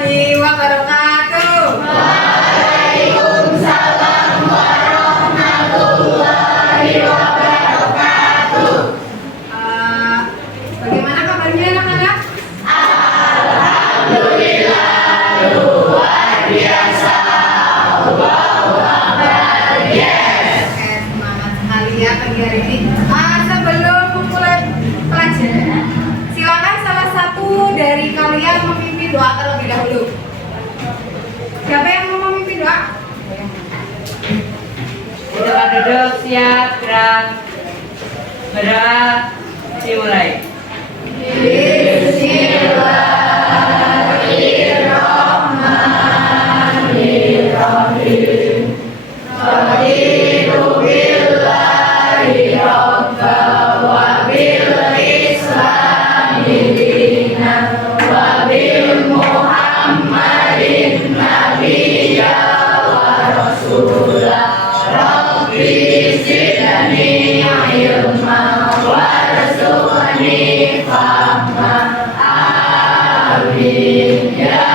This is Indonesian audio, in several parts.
warahmatullahi wabarakatuh. Waalaikumsalam warahmatullahi wabarakatuh. Bagaimana kabarnya anak-anak? Alhamdulillah luar biasa. Yes. Oke, semangat sekali ya pagi hari ini. Sebelum mulai pelajaran, silakan salah satu dari kalian memimpin doa terlebih dahulu. Siapa yang mau memimpin doa? Coba duduk, siap, gerak. Berdoa, dimulai. Bismillahirrahmanirrahim. Raditu billahi rabba wa bil islami dinan wa bil muhammadin nabiyya wa rasulah. Rabbi zidni ilma warzuqni fahma. Amin ya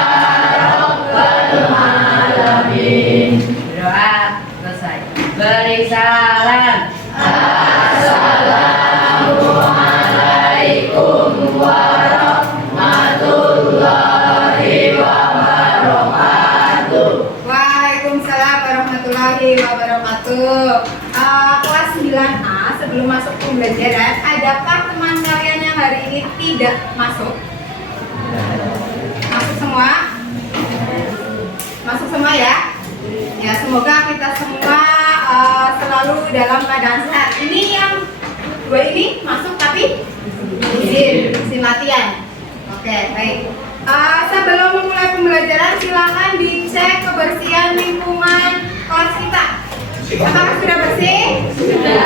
rabbal alamin. Berdoa, selesai. Beri salam. Assalamualaikum warahmatullahi wabarakatuh. Waalaikumsalam warahmatullahi wabarakatuh. Kelas 9A, sebelum masuk pembelajaran, adakah teman kalian yang hari ini tidak masuk? Masuk semua? Masuk semua ya? Ya, semoga kita semua selalu dalam keadaan sehat. Ini yang dua ini masuk tapi izin latihan. Oke, baik. Sebelum memulai pembelajaran, silakan dicek kebersihan lingkungan kelas kita. Apakah sudah bersih? Sudah.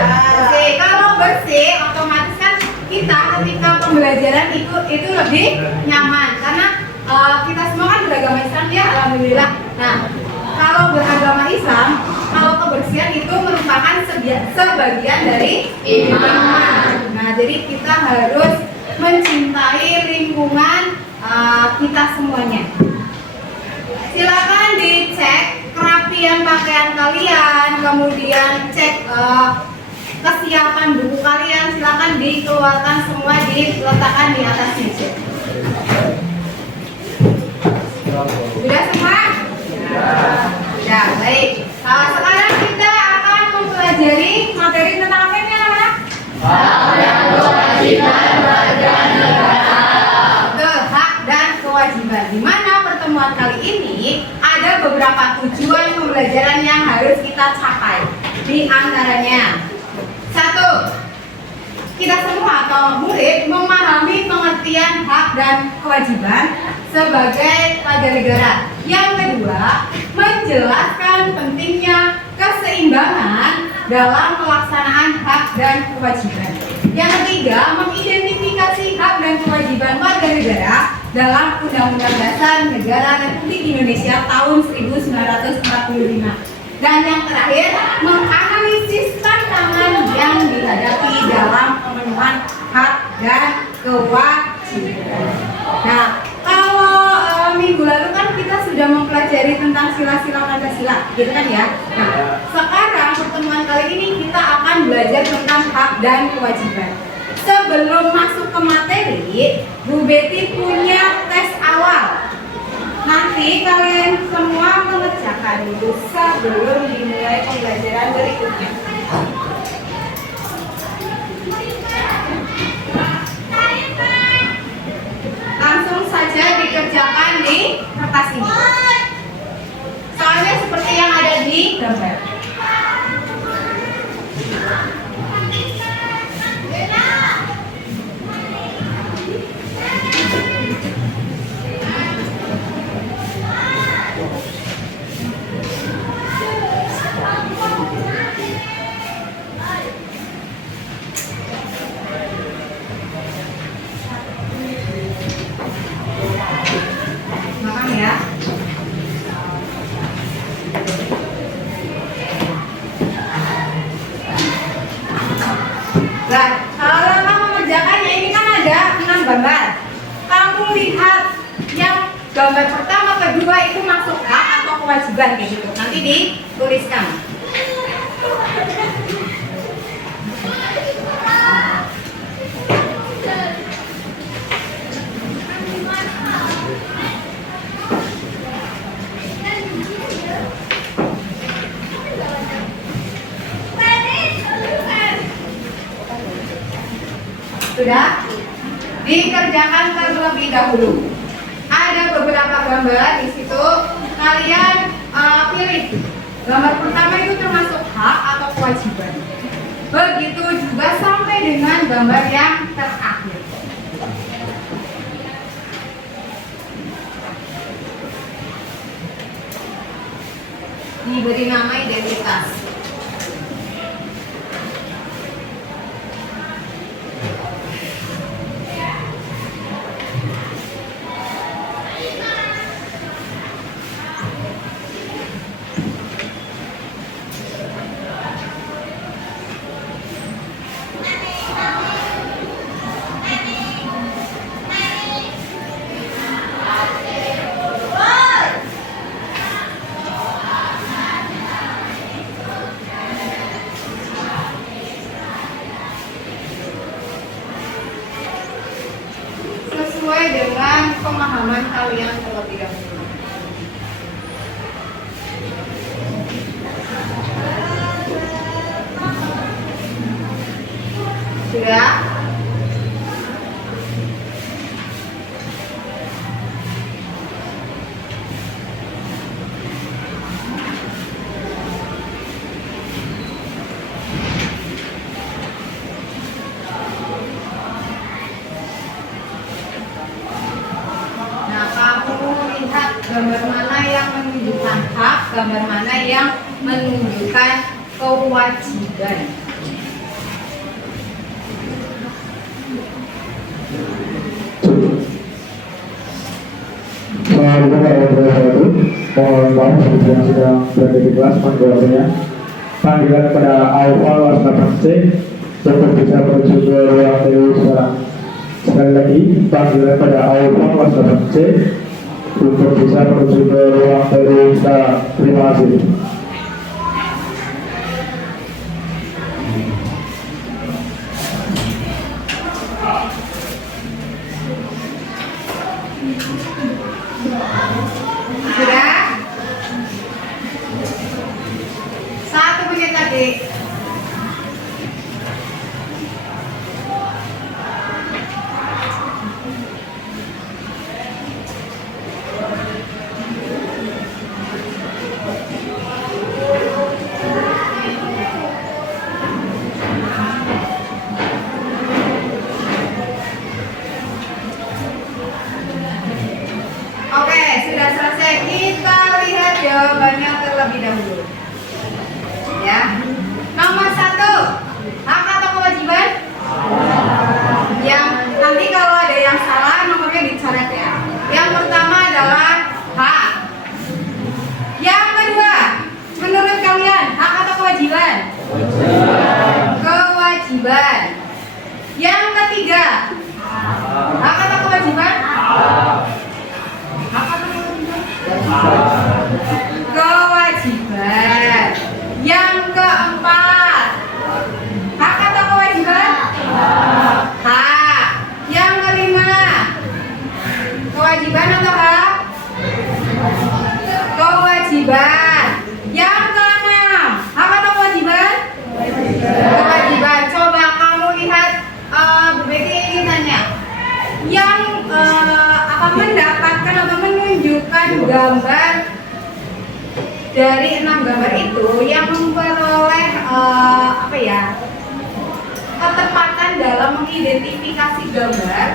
Bersih. Kalau bersih, otomatis kan kita ketika pembelajaran itu lebih nyaman karena kita semua kan beragama Islam ya, alhamdulillah. Nah, kalau beragama Islam, kalau kebersihan itu merupakan sebagian dari iman. Nah, jadi kita harus mencintai lingkungan kita semuanya. Silakan dicek kerapian pakaian kalian, kemudian cek kesiapan buku kalian. Silakan dikeluarkan semua, diletakkan di atas meja. Sudah semua? Ya, baik. Sekarang kita akan mempelajari materi tentang apa ini anak-anak? Hak dan kewajiban warga negara. Hak dan kewajiban. Di mana pertemuan kali ini ada beberapa tujuan pembelajaran yang harus kita capai. Di antaranya, 1. Kita semua atau murid memahami pengertian hak dan kewajiban sebagai warga negara. Yang kedua, menjelaskan pentingnya keseimbangan dalam pelaksanaan hak dan kewajiban. Yang ketiga, mengidentifikasi hak dan kewajiban warga negara dalam Undang-Undang Dasar Negara Republik Indonesia tahun 1945. Dan yang terakhir, menganalisis tantangan yang dihadapi dalam pemenuhan hak dan kewajiban. Nah, kalau minggu lalu kan kita sudah mempelajari tentang sila-sila Pancasila, gitu kan ya? Nah, sekarang pertemuan kali ini kita akan belajar tentang hak dan kewajiban. Sebelum masuk ke materi, Bu Betty punya tes awal. Nanti kalian semua mengerjakan dulu sebelum dimulai pembelajaran berikutnya. Langsung saja dikerjakan di kertas ini. Soalnya seperti yang ada di gambar. Makan ya. gambar pertama, kedua itu masuk hak atau kewajiban kayak gitu. Nanti dituliskan. Sudah dikerjakan terlebih dahulu. Ada beberapa gambar di situ. Kalian pilih gambar pertama itu termasuk hak atau kewajiban. Begitu juga sampai dengan gambar yang terakhir. Diberi nama identitas. Sesuai dengan pemahaman kalian terlebih dahulu. Sudah? Gambar mana yang menunjukkan hak, gambar mana yang menunjukkan kewajiban. Mohon maaf yang sedang berada di kelas panggilannya. Panggilan kepada awal waspada C untuk bisa menuju ke ruang TU sekarang. Sekali lagi panggilan pada awal waspada C untuk bisa menuju ke ruang TU sekarang. Terima kasih. Sudah? 1 menit lagi. Oke, sudah selesai. Kita lihat jawabannya terlebih dahulu. Ya. Nomor 1, hak atau kewajiban? Yang nanti kalau ada yang salah nomornya dicoret ya. Yang pertama adalah hak. Yang kedua, menurut kalian hak atau kewajiban? Kewajiban. Yang ketiga, hak atau kewajiban? Kewajiban. Yang keempat, hak atau kewajiban? Hak. Yang kelima, kewajiban atau hak? Kewajiban. Yang keenam, hak atau kewajiban? Kewajiban. Coba kamu lihat, Becky ingin tanya, yang mendapatkan atau menunjukkan gambar dari 6 gambar itu yang memperoleh ketepatan dalam mengidentifikasi gambar.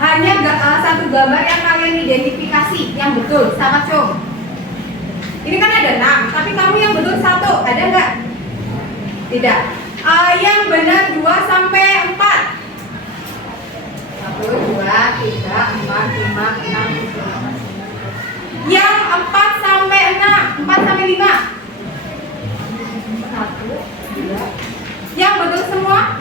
Hanya satu gambar yang kalian identifikasi yang betul, sama Com. Ini kan ada 6, tapi kamu yang betul 1, ada nggak? Tidak. Yang benar 2 sampai 4. 1, 2, 3, 4, 5, 6, 7. Yang 4 sampai 6, 4 sampai 5. 1, 2. Yang betul semua?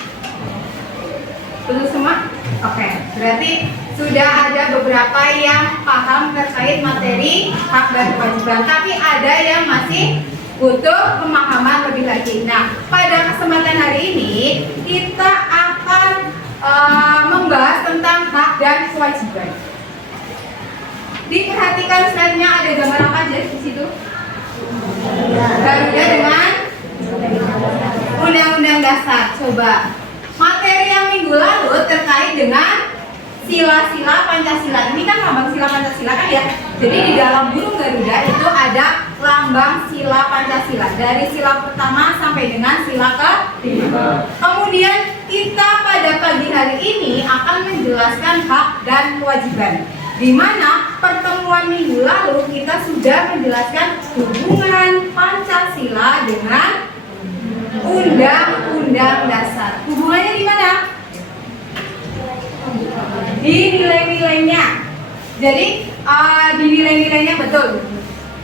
Betul semua? Oke, berarti sudah ada beberapa yang paham terkait materi hak dan kewajiban, tapi ada yang masih butuh pemahaman lebih lagi. Nah, pada kesempatan hari ini kita akan membahas tentang hak dan kewajiban. Diperhatikan slide-nya, ada gambar apa aja di situ? Garuda dengan Undang-Undang Dasar. Coba materi yang minggu lalu terkait dengan sila-sila Pancasila. Ini kan lambang sila Pancasila kan ya. Jadi di dalam burung Garuda itu ada lambang sila Pancasila dari sila pertama sampai dengan sila kelima. Kemudian kita pada pagi hari ini akan menjelaskan hak dan kewajiban. Di mana pertemuan minggu lalu kita sudah menjelaskan hubungan Pancasila dengan Undang-Undang Dasar. Hubungannya di mana? Di nilai-nilainya. Jadi di nilai-nilainya betul.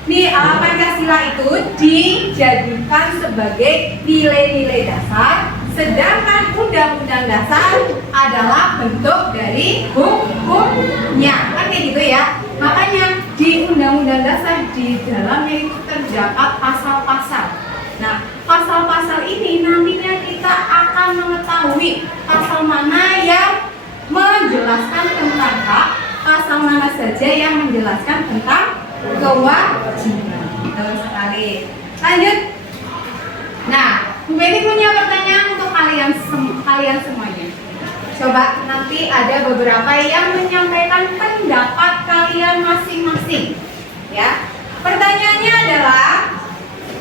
Di Pancasila itu dijadikan sebagai nilai-nilai dasar, sedangkan Undang-Undang Dasar adalah bentuk dari hukumnya. Kan kayak gitu ya. Makanya di Undang-Undang Dasar di dalamnya itu terdapat pasal-pasal. Nah, pasal-pasal ini nantinya kita akan mengetahui pasal mana yang menjelaskan tentang hak, pasal mana saja yang menjelaskan tentang kewajiban. Betul sekali. Lanjut. Nah, Bu Betty punya pertanyaan untuk kalian semuanya. Coba nanti ada beberapa yang menyampaikan pendapat kalian masing-masing. Ya. Pertanyaannya adalah,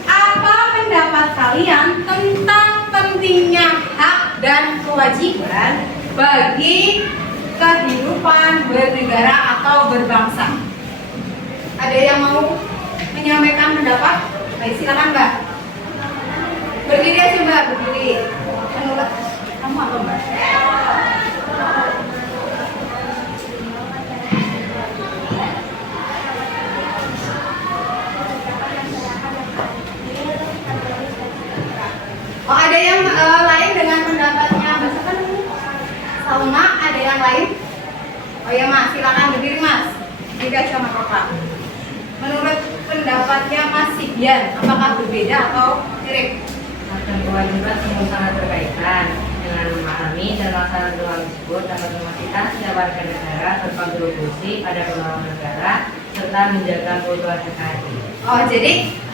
apa pendapat kalian tentang pentingnya hak dan kewajiban bagi kehidupan bernegara atau berbangsa? Ada yang mau menyampaikan pendapat? Baik, silakan Mbak. Berdiri aja Mbak, berdiri. Menurut kamu apa Mbak? Oh, ada yang lain dengan pendapatnya Mbak Sekan? Salma, ada yang lain? Oh ya Mas, silakan berdiri Mas. Jika sama Bapak. Menurut pendapatnya Mas Sibian, apakah berbeda atau mirip? Hak dan kewajiban semua sangat berkaitan. Dengan memahami dan melaksanakan ketentuan tersebut dapat memastikan setiap warga negara berkontribusi pada pembangunan negara serta menjaga keutuhan NKRI. Oh, jadi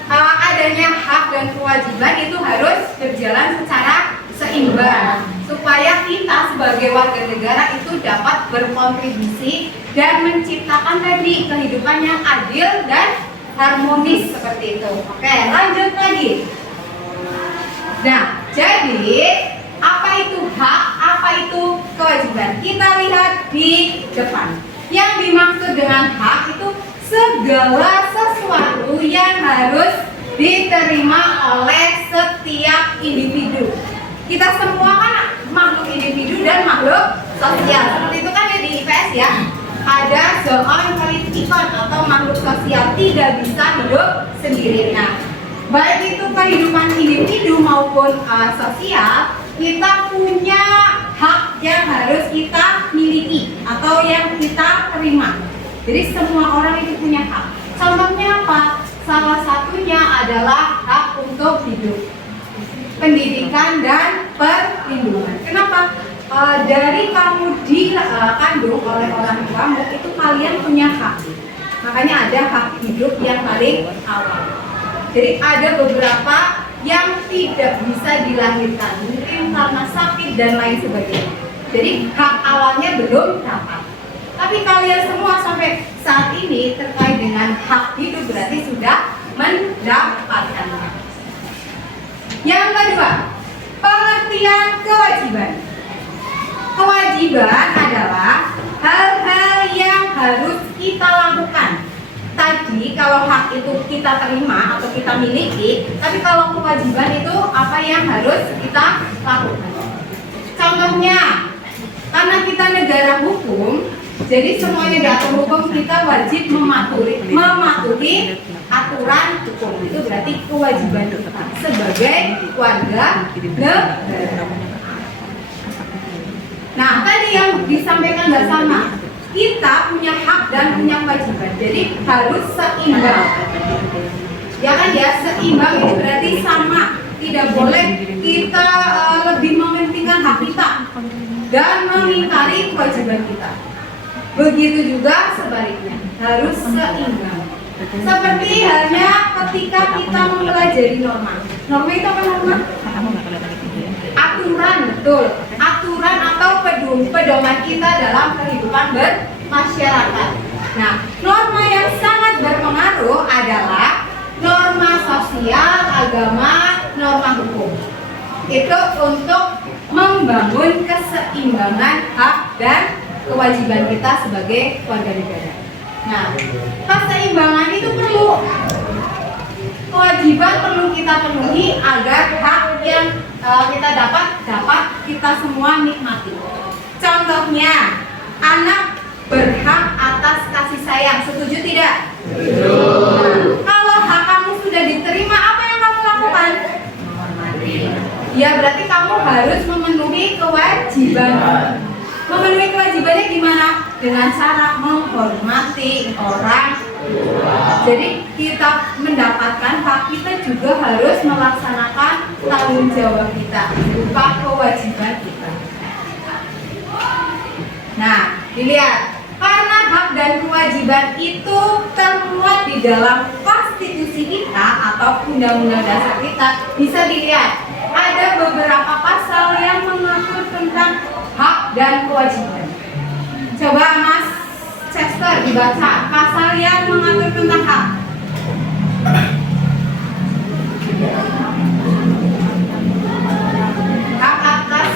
adanya hak dan kewajiban itu harus berjalan secara seimbang supaya kita sebagai warga negara itu dapat berkontribusi dan menciptakan tadi kehidupan yang adil dan harmonis seperti itu. Oke, lanjut lagi. Nah, jadi apa itu hak, apa itu kewajiban? Kita lihat di depan. Yang dimaksud dengan hak itu segala sesuatu yang harus diterima oleh setiap individu. Kita semua kan makhluk individu dan makhluk sosial. Seperti itu kan ya di IPS ya. Ada zoon atau makhluk sosial, tidak bisa hidup sendiri. Nah, baik itu kehidupan individu maupun sosial, kita punya hak yang harus kita miliki atau yang kita terima. Jadi semua orang itu punya hak. Contohnya apa? Salah satunya adalah hak untuk hidup, pendidikan dan perlindungan. Kenapa? Dari kamu dikandung oleh orang tuamu itu kalian punya hak. Makanya ada hak hidup yang paling awal. Jadi ada beberapa yang tidak bisa dilahirkan, mungkin karena sakit dan lain sebagainya. Jadi hak awalnya belum dapat. Tapi kalian semua sampai saat ini terkait dengan hak hidup berarti sudah mendapatkannya. Yang kedua, pengertian kewajiban. Kewajiban adalah hal-hal yang harus kita lakukan. Tadi kalau hak itu kita terima atau kita miliki, tapi kalau kewajiban itu apa yang harus kita lakukan. Contohnya, karena kita negara hukum, jadi semuanya diatur hukum, kita wajib mematuhi aturan hukum. Itu berarti kewajiban kita sebagai warga negara. Nah, tadi yang disampaikan Mbak Salma, kita punya hak dan punya kewajiban. Jadi harus seimbang. Ya kan ya, seimbang itu berarti sama. Tidak boleh kita lebih mementingkan hak kita dan mengingkari kewajiban kita. Begitu juga sebaliknya, harus seimbang. Seperti halnya ketika kita mempelajari norma. Norma itu apa norma? Aturan, betul. Aturan atau pedoman kita dalam kehidupan bermasyarakat. Nah, norma yang sangat berpengaruh adalah norma sosial, agama, norma hukum. Itu untuk membangun keseimbangan hak dan kewajiban kita sebagai warga negara. Nah, keseimbangan itu perlu. Kewajiban perlu kita penuhi agar hak yang kita dapat kita semua nikmati. Contohnya, anak berhak atas kasih sayang. Setuju tidak? Setuju. Kalau hak kamu sudah diterima, apa yang kamu lakukan? Ya, berarti kamu harus memenuhi kewajiban. Memenuhi kewajibannya gimana? Dengan cara menghormati orang. Jadi kita mendapatkan hak, kita juga harus melaksanakan tanggung jawab kita berupa kewajiban kita. Nah, dilihat, karena hak dan kewajiban itu termuat di dalam konstitusi kita atau undang-undang dasar kita, bisa dilihat ada beberapa pasal yang mengatur tentang hak dan kewajiban. Coba Mas Chester dibaca pasal yang mengatur tentang hak. Hak atas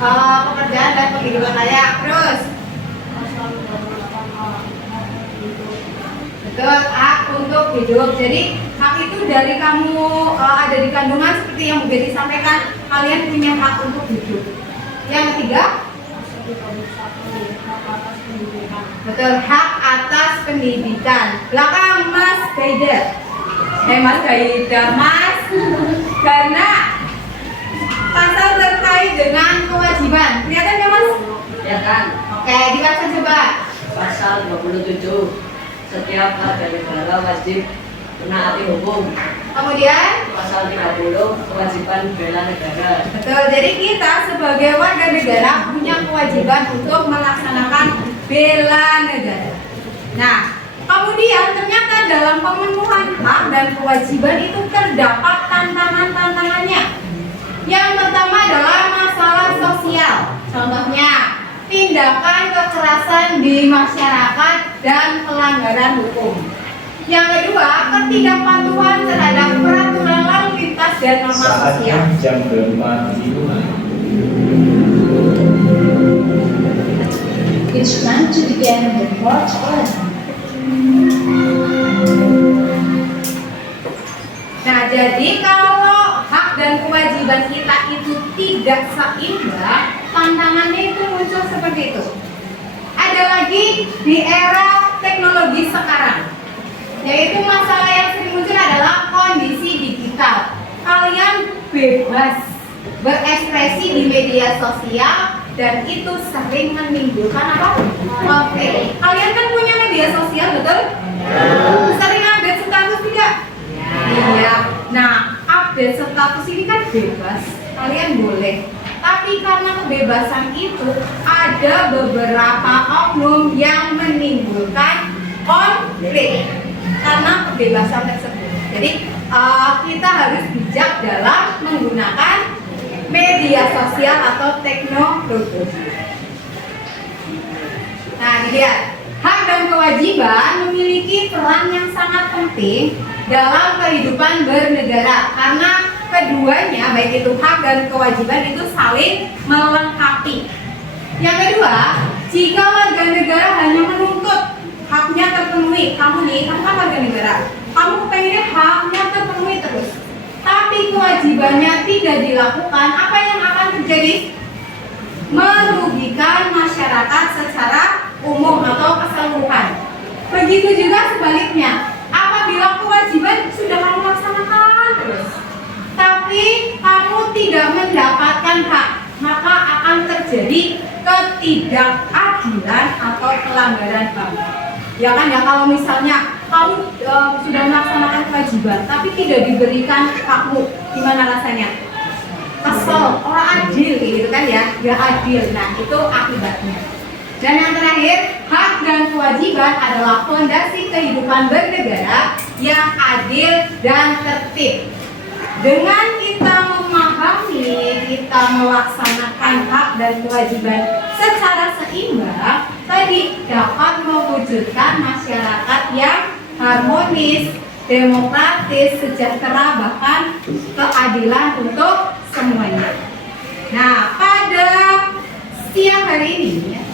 pekerjaan dan penghidupan layak. Terus, betul, hak untuk hidup. Jadi hak itu dari kamu ada di kandungan seperti yang Bu Betty sampaikan, kalian punya hak untuk hidup. Yang ketiga, betul, hak atas pendidikan. Belakang Mas Gaida. Mas Gaida, Mas. Karena pasal terkait dengan kewajiban. Kelihatan ya Mas? Ya kan? Oke, dibaca coba. Pasal 27. Setiap warga negara wajib menaati hukum. Kemudian Pasal 30. Kewajiban bela negara. betul, jadi kita sebagai warga negara punya kewajiban untuk melaksanakan bela negara. Nah, kemudian ternyata dalam pemenuhan hak dan kewajiban itu terdapat tantangan-tantangannya. Yang pertama adalah masalah sosial. Contohnya, tindakan kekerasan di masyarakat dan pelanggaran hukum. Yang kedua, ketidakpatuhan terhadap peraturan lalu lintas dan norma sosial. Jam berempat itu. It's time to begin the fourth lesson. Nah, jadi kalau hak dan kewajiban kita itu tidak seimbang, tantangannya itu muncul seperti itu. Ada lagi di era teknologi sekarang, yaitu masalah yang sering muncul adalah kondisi digital. Kalian bebas berekspresi di media sosial dan itu sering menimbulkan apa? Konflik. Kalian kan punya media sosial, betul? Sering update status tidak? Iya. Nah, update status ini kan bebas, kalian boleh. Tapi karena kebebasan itu ada beberapa oknum yang menimbulkan konflik karena kebebasan tersebut. Jadi kita harus bijak dalam menggunakan media sosial atau teknologi. Nah, dilihat, hak dan kewajiban memiliki peran yang sangat penting dalam kehidupan bernegara karena keduanya, baik itu hak dan kewajiban, itu saling melengkapi. Yang kedua, jika warga negara hanya menuntut haknya terpenuhi, kamu kan warga negara, kamu pengennya haknya terpenuhi terus, tapi kewajibannya tidak dilakukan, apa yang akan terjadi? Merugikan masyarakat secara umum atau keseluruhan. Begitu juga sebaliknya, apabila kewajiban sudah kamu laksanakan terus, tapi kamu tidak mendapatkan hak, maka akan terjadi ketidakadilan keadilan atau pelanggaran HAM. Ya kan ya, kalau misalnya kamu sudah melaksanakan kewajiban tapi tidak diberikan hakmu, gimana rasanya? Kesel, orang adil gitu kan ya, gak adil. Nah itu akibatnya. Dan yang terakhir, hak dan kewajiban adalah fondasi kehidupan bernegara yang adil dan tertib. Dengan kita memahami, kita melaksanakan hak dan kewajiban secara seimbang, tadi dapat mewujudkan masyarakat yang harmonis, demokratis, sejahtera, bahkan keadilan untuk semuanya. Nah, pada siang hari ini,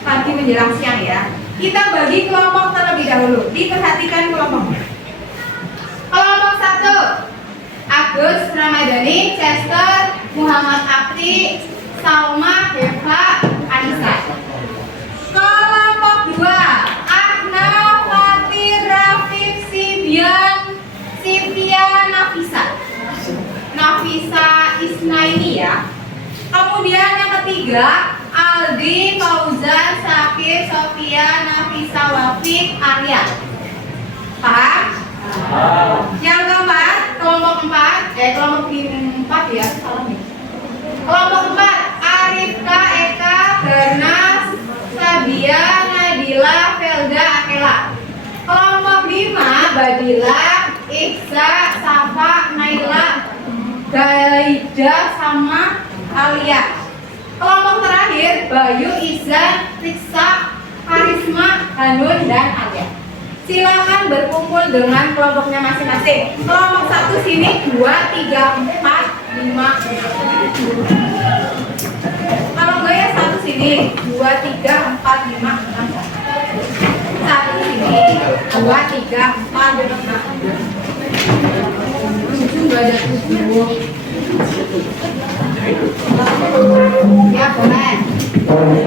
pagi menjelang siang ya, kita bagi kelompok terlebih dahulu. Diperhatikan kelompoknya. Kelompok 1, Agus Ramadhani, Chester, Muhammad Apri, Salma, Eva, Anissa. Kelompok 2, Ahna, Fatir, Rafif, Sivia, Nafisa Isnaini ya. Kemudian yang ketiga, Aldi, Fauzan, Sakir, Sofia, Nafisa, Wafik, Arya. Paham? Yang keempat, kelompok 4 ya, salah nih. Kelompok 4, Arifka, Eka, Bernas, Sabia, Nadila, Felda, Akela. Kelompok 5, Badila, Iksa, Safa, Naila, Gaida, sama Alia. Kelompok terakhir, Bayu, Izan, Riksa, Karisma, Hanun, dan Alia. Silakan berkumpul dengan kelompoknya masing-masing. Kelompok 1 sini 2, 3, 4, 5. Kalau enggak ya 1 sini 2, 3, 4, 5, 6. 1 sini 2, 3, 4, 5. 7 ada 7. Ya boleh. Boleh.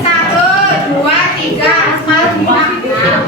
Satu, dua, tiga, empat, lima, enam.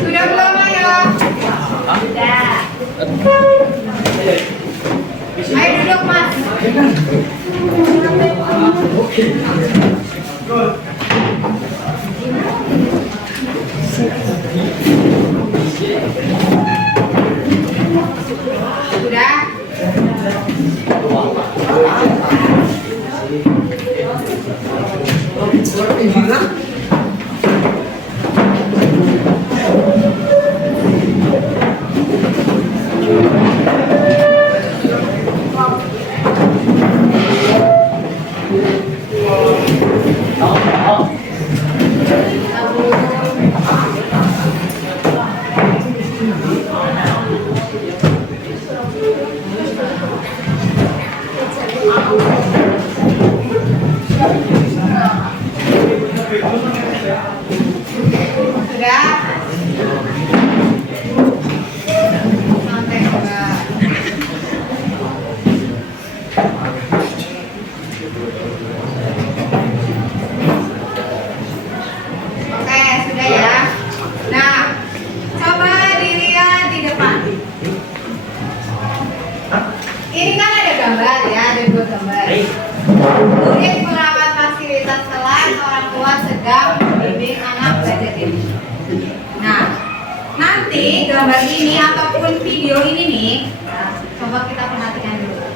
Sudah belum ayo? Sudah. Ayo duduk mas. Sudah. gambar ya, ada 2 gambar. Murid merawat fasilitas kelas, orang tua sedang membimbing anak belajar ini. Nah, nanti gambar ini ataupun video ini nih, nah, coba kita perhatikan dulu.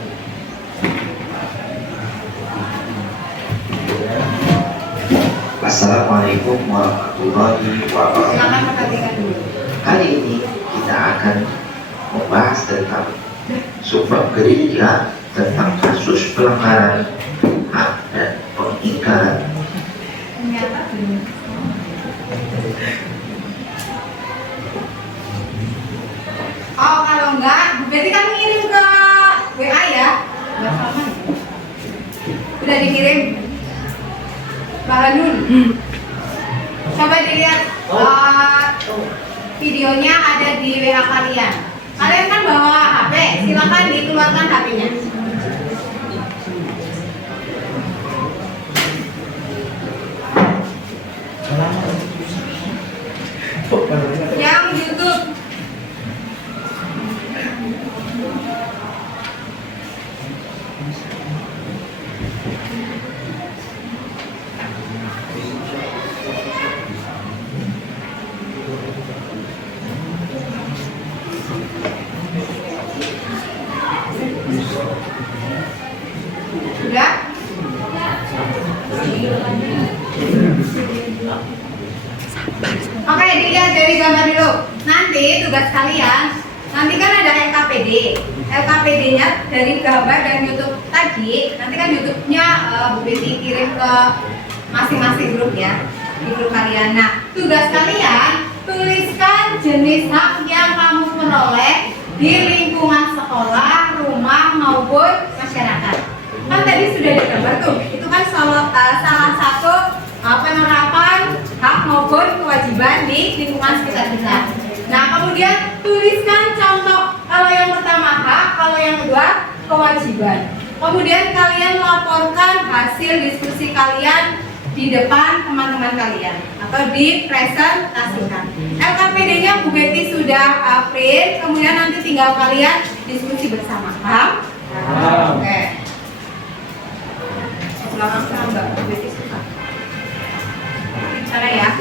Assalamualaikum warahmatullahi wabarakatuh. Silakan perhatikan dulu. Kali ini kita akan membahas tentang subbab ketiga tentang kasus pelanggaran hak dan pengingkaran. Ternyata belum. Oh, kalau enggak, berarti kan ngirim ke WA ya? Enggak sama ya? Udah dikirim? Mbak Hanun. Coba dilihat videonya ada di WA kalian. Kalian kan bawa HP, silakan dikeluarkan HP-nya. Yang YouTube. Sudah? Oke, dilihat dari gambar dulu. Nanti tugas kalian, nanti kan ada LKPD. LKPD-nya dari gambar dan YouTube tadi. Nanti kan YouTube-nya Bu Betty kirim ke masing-masing grup ya, di grup kalian. Nah, tugas kalian tuliskan jenis hak yang kamu peroleh di lingkungan sekolah, rumah maupun masyarakat. Kan tadi sudah digambar tuh. Itu kan salah satu penerapan hak maupun kewajiban di lingkungan sekitar kita. Nah, kemudian tuliskan contoh. Kalau yang pertama hak, kalau yang kedua kewajiban. Kemudian kalian laporkan hasil diskusi kalian di depan teman-teman kalian atau dipresentasikan. LKPD-nya Bu Betty sudah print, kemudian nanti tinggal kalian diskusi bersama. Paham? Oke. Belakang sama Mbak Bu Betty suka. Cara ya.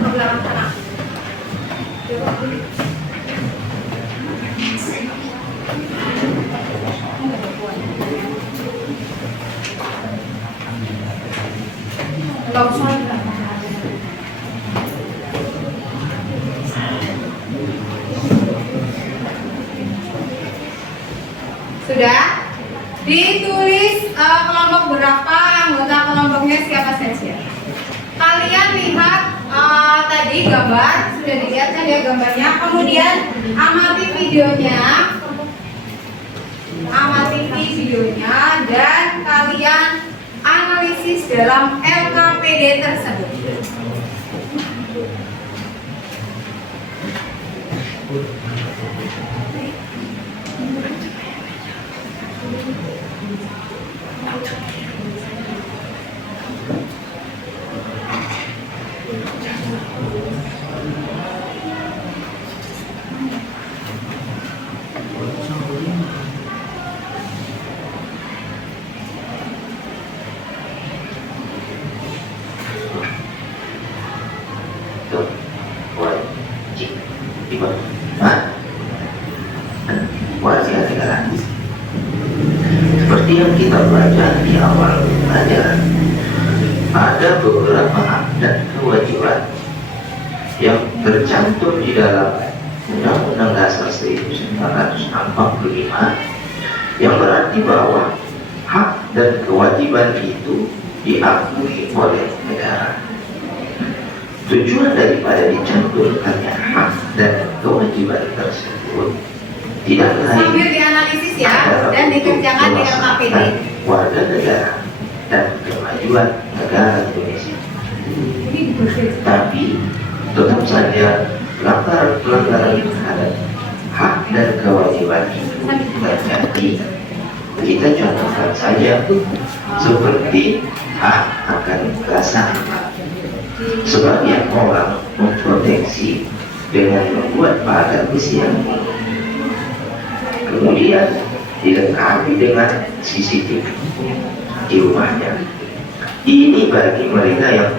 Ke belakang sana. Sudah ditulis kelompok berapa, anggota kelompoknya siapa saja. Kalian lihat tadi gambar, sudah dilihat kan ya gambarnya. Kemudian amati videonya, dan kalian analisis dalam LKPD tersebut. Warga negara. Seperti yang kita baca di awal pelajaran, ada beberapa hak dan kewajiban yang tercantum di dalam Undang-Undang Dasar 1945 yang berarti bahwa hak dan kewajiban itu diakui oleh negara. Tujuan daripada dicantumkannya hak dan kewajiban tersebut tidak lain Sambil dianalisis ya dan dikerjakan di LKPD. warga negara dan kemajuan negara Indonesia. Tapi tetap saja pelanggaran terhadap hak dan kewajiban itu terjadi. Kita contohkan saja seperti hak akan rasa. Sebagian orang memproteksi dengan membuat pagar besian, kemudian dilengkapi dengan CCTV di rumahnya. Ini bagi mereka yang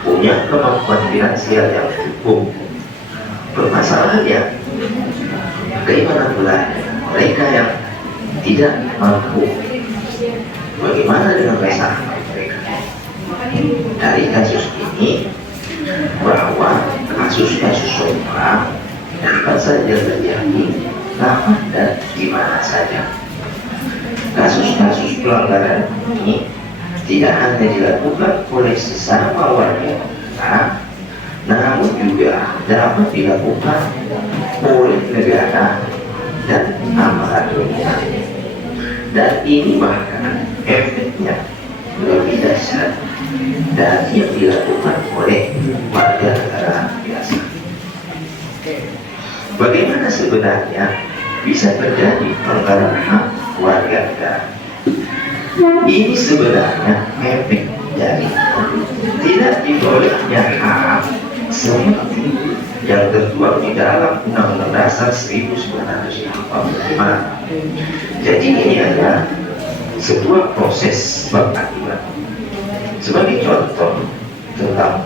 punya kemampuan finansial yang cukup. Permasalahannya, bagaimana pula mereka yang tidak mampu? Bagaimana dengan rasa mereka? Dari kasus ini, bahwa kasus-kasus serupa dapat saja terjadi kapan dan di mana saja. Kasus-kasus pelanggaran ini tidak hanya dilakukan oleh sesama warga negara, namun juga dapat dilakukan oleh negara dan aparat pemerintah. Dan ini bahkan efeknya lebih dahsyat dari yang dilakukan oleh warga negara biasa. Bagaimana sebenarnya bisa terjadi pelanggaran hak warga negara? Ini sebenarnya efek dari tidak diperolehnya hak seperti yang tertuang di dalam Undang-Undang Dasar 1945. Jadi ini adalah sebuah proses sebab akibat. Sebagai contoh tentang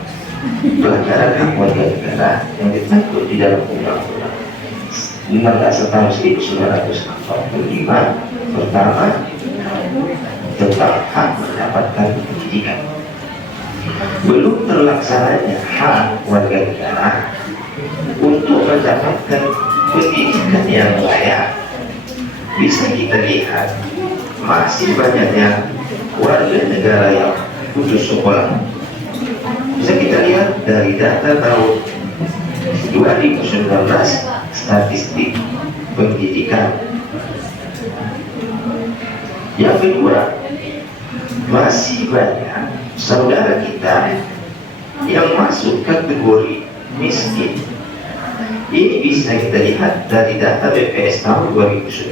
pelanggaran hak warga negara yang diatur di dalam Undang-Undang Dasar tahun 1945, pertama tentang hak mendapatkan pendidikan. Belum terlaksananya hak warga negara untuk mendapatkan pendidikan yang layak, bisa kita lihat masih banyaknya warga negara yang putus sekolah. Bisa kita lihat dari data tahun 2019 statistik pendidikan. Yang kedua, masih banyak saudara kita yang masuk kategori miskin. Ini bisa kita lihat dari data BPS tahun 2019.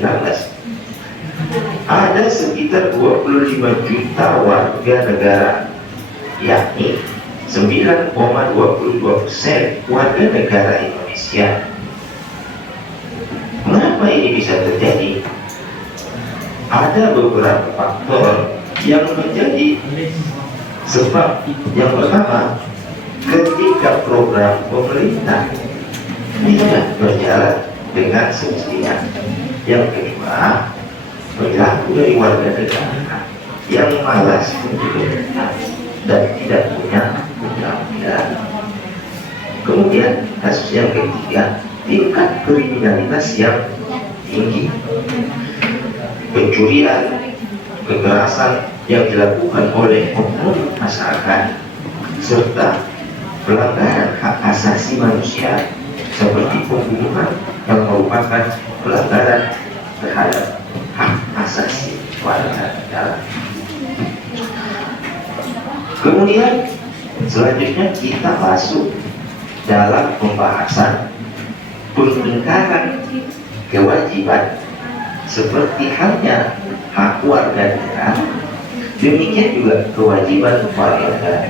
Ada sekitar 25 juta warga negara, yakni 9,22% warga negara Indonesia. Mengapa ini bisa terjadi? Ada beberapa faktor yang menjadi sebab. Yang pertama, ketika program pemerintah tidak berjalan dengan semestinya. Yang kedua, perilaku dari warga negara yang malas untuk dan tidak punya undang-undang. Kemudian kasus yang ketiga, tingkat kriminalitas yang tinggi, pencurian, kekerasan yang dilakukan oleh oknum masyarakat, serta pelanggaran hak asasi manusia seperti pembunuhan yang merupakan pelanggaran terhadap hak asasi warga negara. Kemudian selanjutnya kita masuk dalam pembahasan peningkatan kewajiban seperti halnya hak warga negara, demikian juga kewajiban warga negara.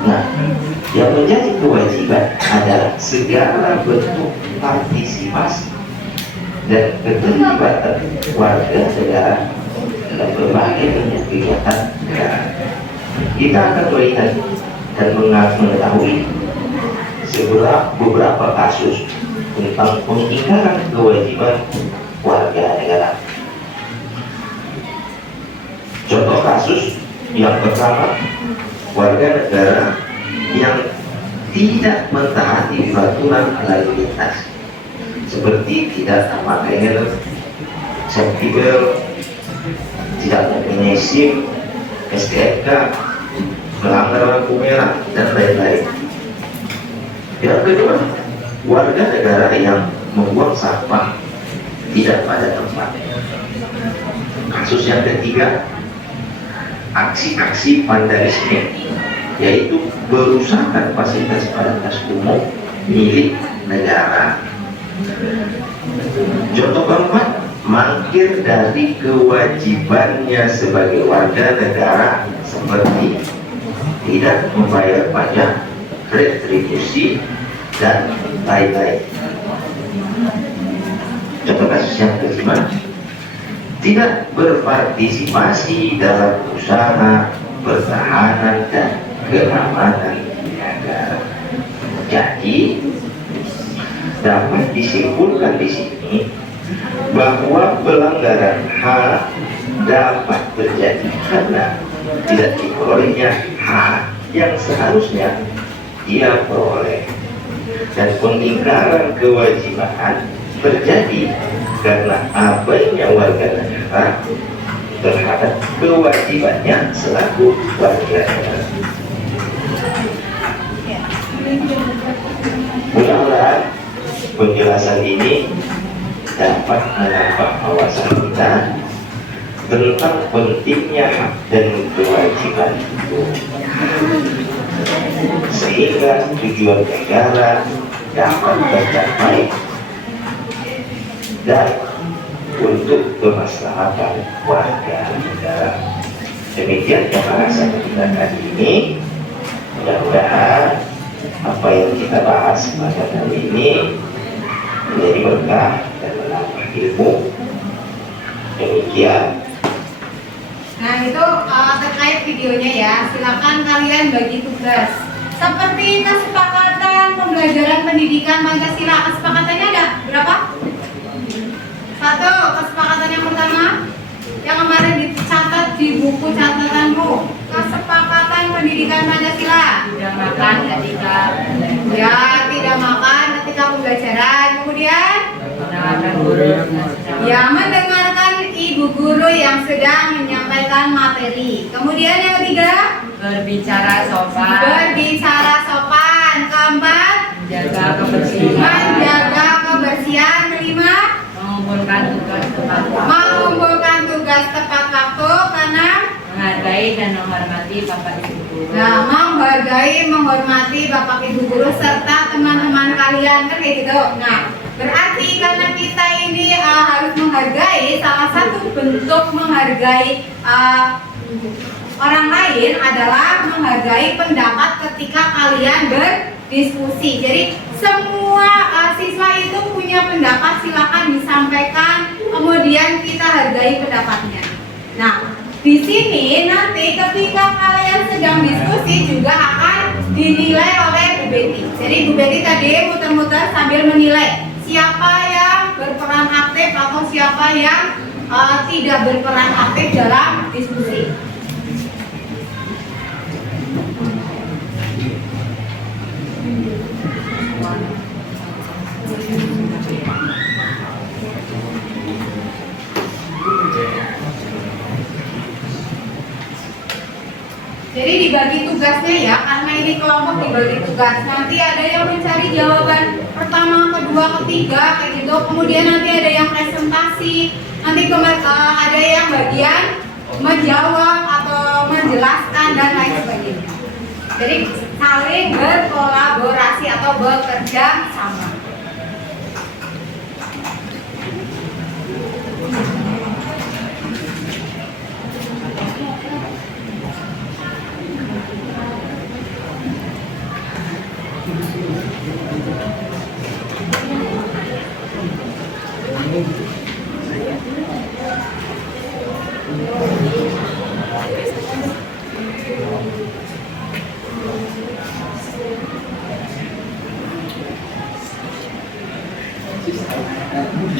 Nah, yang menjadi kewajiban adalah segala bentuk partisipasi dan keterlibatan warga negara dalam berbagai bentuk kegiatan negara. Kita akan melihat dan mengetahui beberapa kasus tentang pengingkaran kewajiban warga negara. Contoh kasus yang pertama, warga negara yang tidak mentaati peraturan lalu lintas, seperti tidak memakai helm, safety belt, tidak mempunyai SIM, STNK, melanggar lampu merah, dan lain-lain. Yang kedua, warga negara yang membuang sampah tidak pada tempat. Kasus yang ketiga, aksi-aksi vandalisme, yaitu perusakan fasilitas umum milik negara. Contoh keempat, mangkir dari kewajibannya sebagai warga negara seperti tidak membayar pajak, retribusi, dan lain-lain. Contoh kasus yang kelima, tidak berpartisipasi dalam usaha pertahanan dan keamanan negara. Jadi dapat disimpulkan di sini bahwa pelanggaran HAM dapat terjadi karena tidak diperolehnya hak yang seharusnya dia peroleh, dan pengingkaran kewajiban terjadi karena abainya warga negara terhadap kewajibannya selaku warga negara. Mudah-mudahan penjelasan ini dapat menambah wawasan kita tentang pentingnya hak dan kewajiban itu, sehingga tujuan negara dapat tercapai dan untuk kemaslahatan warga negara. Demikian yang bahasa kita kali ini. Mudah-mudahan apa yang kita bahas pada kali ini menjadi berkah dan menambah ilmu. Demikian. Nah itu terkait videonya ya, silakan kalian bagi tugas. Seperti kesepakatan pembelajaran pendidikan Pancasila, kesepakatannya ada berapa? Satu, kesepakatan yang pertama yang kemarin dicatat di buku catatanmu, kesepakatan pendidikan Pancasila. Tidak makan ketika Ya, tidak makan ketika pembelajaran. Kemudian mendengarkan guru ya, mendengarkan ibu guru yang sedang menyampaikan materi. Kemudian yang ketiga, berbicara sopan, berbicara sopan. Keempat, menjaga kebersihan, menjaga kebersihan. Kelima, mengumpulkan tugas tepat waktu, mengumpulkan tugas tepat waktu. Keenam, menghargai dan menghormati bapak ibu guru. nah, menghargai, menghormati bapak ibu guru serta teman-teman kalian, kan kayak gitu. Nah, berarti karena kita ini harus menghargai, salah satu bentuk menghargai orang lain adalah menghargai pendapat ketika kalian berdiskusi. Jadi semua siswa itu punya pendapat, silakan disampaikan, kemudian kita hargai pendapatnya. Nah, di sini nanti ketika kalian sedang diskusi juga akan dinilai oleh Bu Betty. Jadi Bu Betty tadi muter-muter sambil menilai siapa yang berperan aktif atau siapa yang tidak berperan aktif dalam diskusi. Jadi dibagi tugasnya ya, karena ini kelompok dibagi tugas. Nanti ada yang mencari jawaban pertama, kedua, ketiga, kayak gitu. Kemudian nanti ada yang presentasi, nanti ada yang bagian menjawab atau menjelaskan dan lain sebagainya. Jadi saling berkolaborasi atau bekerja sama.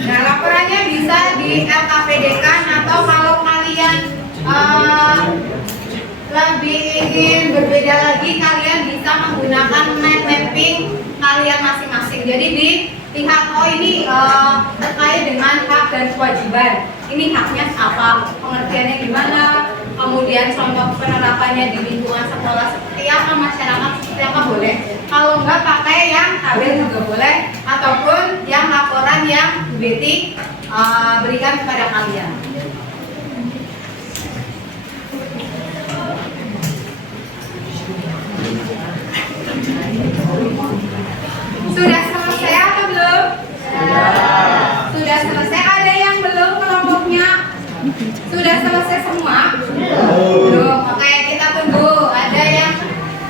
Nah, laporannya bisa di LKPD-kan atau kalau kalian lebih ingin berbeda lagi, kalian bisa menggunakan mind mapping kalian masing-masing. Jadi dilihat, oh ini terkait dengan hak dan kewajiban. Ini haknya apa, pengertiannya gimana, kemudian contoh penerapannya di lingkungan sekolah seperti apa, masyarakat seperti apa, boleh. Kalau enggak pakai yang tabel juga boleh, ataupun yang laporan yang Bu Betty berikan kepada kalian. Sudah selesai atau belum? Sudah selesai. Ada yang belum kelompoknya? Sudah selesai semua? Belum. Oke, kita tunggu. Ada yang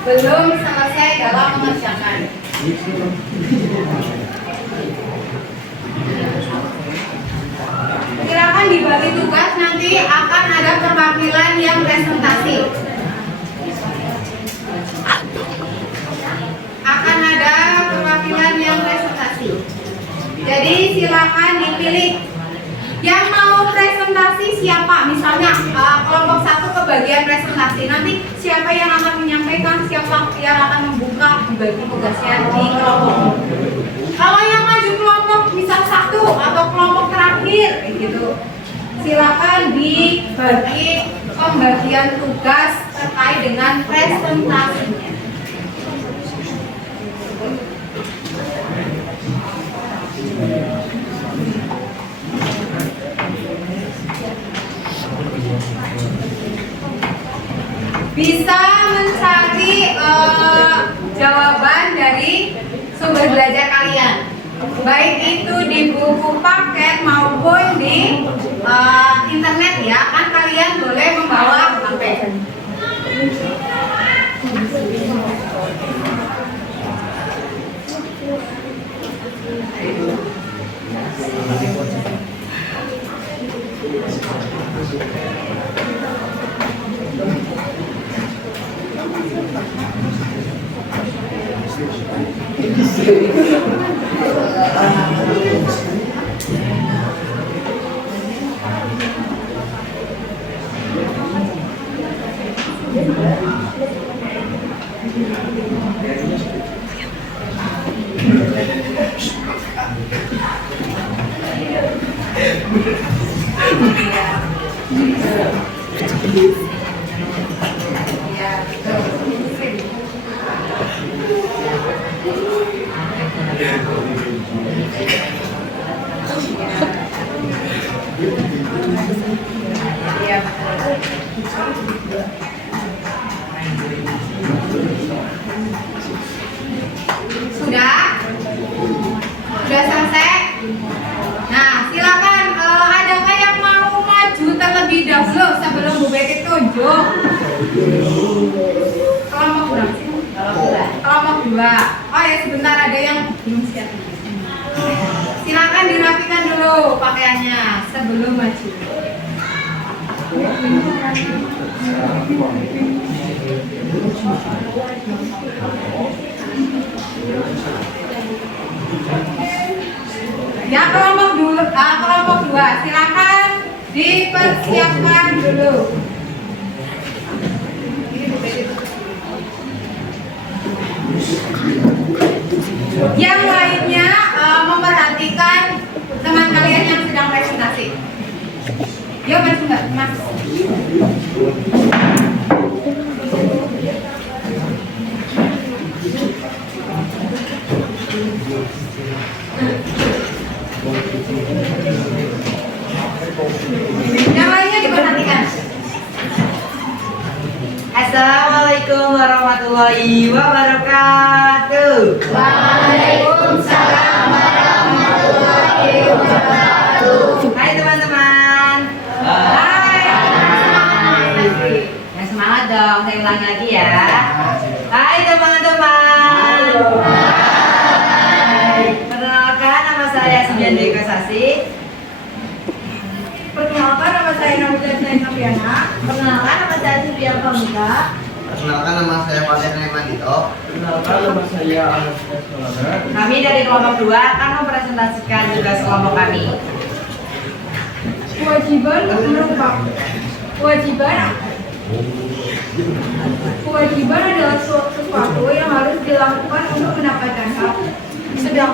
belum selesai dalam mengerjakan. silakan dipilih. Yang mau presentasi siapa? Misalnya kelompok 1 ke bagian presentasi. Nanti siapa yang akan menyampaikan, siapa yang akan membuka, dibagi tugasnya di kelompok. Kalau yang maju kelompok misal 1 atau kelompok terakhir gitu, silakan dibagi pembagian tugas terkait dengan presentasinya. Bisa mencari jawaban dari sumber belajar kalian, baik itu di buku paket maupun di internet ya, kan kalian boleh membawa HP. Sudah selesai. Nah, silakan. Adakah yang mau maju terlebih dahulu sebelum Bu Betty tunjuk? Kelompok berapa sih? Kelompok 2. Oh ya, sebentar, ada yang belum siap. Silakan dirapikan dulu pakaiannya sebelum maju. Ya, kelompok 2, silakan dipersiapkan dulu. Yang lainnya memperhatikan teman kalian yang sedang presentasi. Yo, maju nggak, Mas? Yang lainnya diperhatikan. Assalamualaikum warahmatullahi wabarakatuh. Waalaikumsalam warahmatullahi wabarakatuh. Hai teman-teman. Hai. Yang semangat dong, saya ulang lagi ya. Hai teman-teman. Perkenalkan, nama saya Subian Dwi Sasi. Perkenalkan, nama saya Namuja Nafiana. Perkenalkan, nama saya Subian Pamika. Perkenalkan, nama saya Paten Mandito. Perkenalkan, nama saya Anastasia Solana. Kami dari kelompok 2 akan mempresentasikan tugas kelompok kami. Kewajiban adalah sesuatu yang harus dilakukan untuk mendapatkan hak. Sedang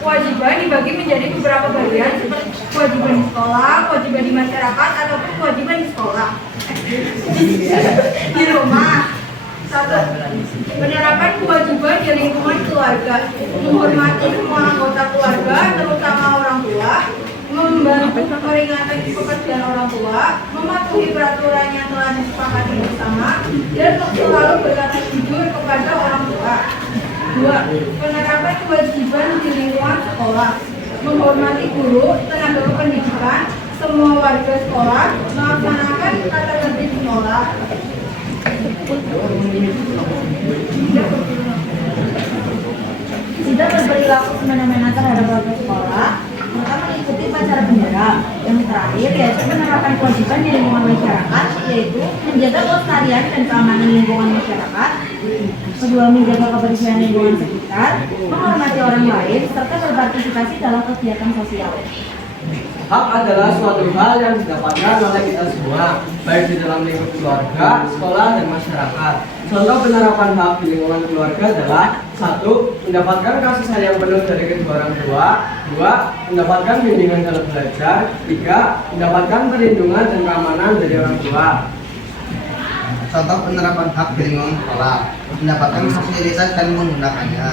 kewajiban dibagi menjadi beberapa bagian seperti kewajiban di sekolah, kewajiban di masyarakat, ataupun kewajiban di sekolah. Di rumah. 1. Penerapan kewajiban di lingkungan keluarga, menghormati semua anggota keluarga, terutama orang tua, membantu peringatan pekerjaan orang tua, mematuhi peraturan yang telah disepakati bersama, dan selalu berkata jujur kepada orang tua. 2. Penerapan kewajiban di lingkungan sekolah, menghormati guru, tenaga pendidikan, semua warga sekolah, melaksanakan tata tertib sekolah. Tidak berperilaku semena-mena terhadap warga sekolah, serta mengikuti upacara bendera. Yang terakhir yaitu menerapkan kewajiban di lingkungan masyarakat, yaitu menjaga kelestarian dan keamanan lingkungan masyarakat. Kedua, menjaga kebersihan lingkungan sekitar, menghormati orang lain, serta berpartisipasi berpartisipasi dalam kegiatan sosial. Hak adalah suatu hal yang didapatkan oleh kita semua, baik di dalam lingkup keluarga, sekolah, dan masyarakat. Contoh penerapan hak di lingkungan keluarga adalah: 1. Mendapatkan kasih sayang penuh dari kedua orang tua. 2. Mendapatkan bimbingan dalam belajar. 3. Mendapatkan perlindungan dan keamanan dari orang tua. Contoh penerapan hak di lingkungan sekolah: mendapatkan fasilitas dan menggunakannya,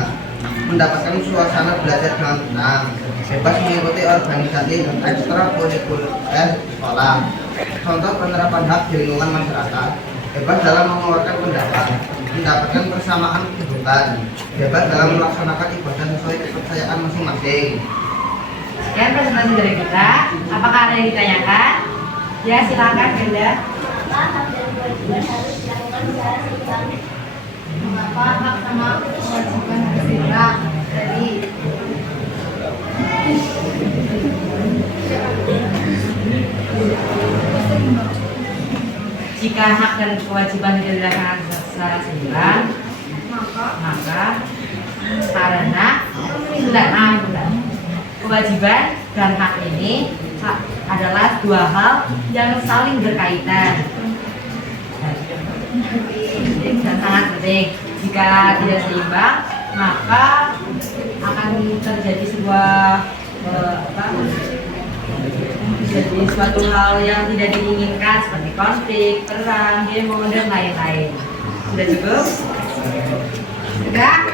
mendapatkan suasana belajar dengan tenang, bebas mengikuti organisasi dan ekstrakurikuler sekolah. Contoh penerapan hak di lingkungan masyarakat: bebas dalam mengeluarkan pendapat, mendapatkan persamaan kedudukan, bebas dalam melaksanakan ibadah sesuai kepercayaan masing-masing. Sekian presentasi dari kita. Apakah ada yang ditanyakan? Ya, silakan Brenda. Mengapa hak sama kewajiban berbeda? Jadi Jika hak dan kewajiban tidak dilaksanakan secara seimbang, maka karena kewajiban dan hak ini adalah dua hal yang saling berkaitan dan sangat penting. Jika tidak seimbang, maka akan terjadi jadi suatu hal yang tidak diinginkan seperti konflik, perang, demo, dan lain-lain. Sudah cukup? sudah.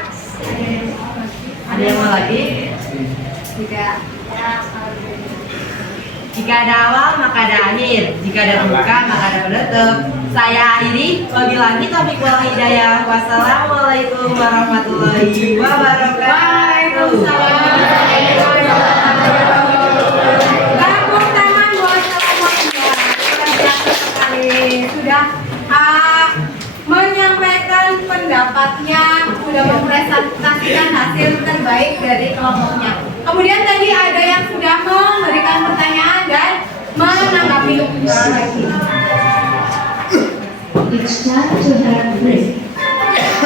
Ada yang mau lagi? Tidak. Jika ada awal, maka ada akhir. Jika ada pembuka, maka ada penutup. Saya akhiri. Wabillahi taufiq wal hidayah. Wassalamualaikum warahmatullahi wabarakatuh. Tepuk tangan buat semuanya. Luar biasa sekali. Sudah menyampaikan pendapatnya, sudah mempresentasikan hasil terbaik dari kelompoknya. Kemudian tadi ada yang sudah memberikan pertanyaan dan menanggapi lagi.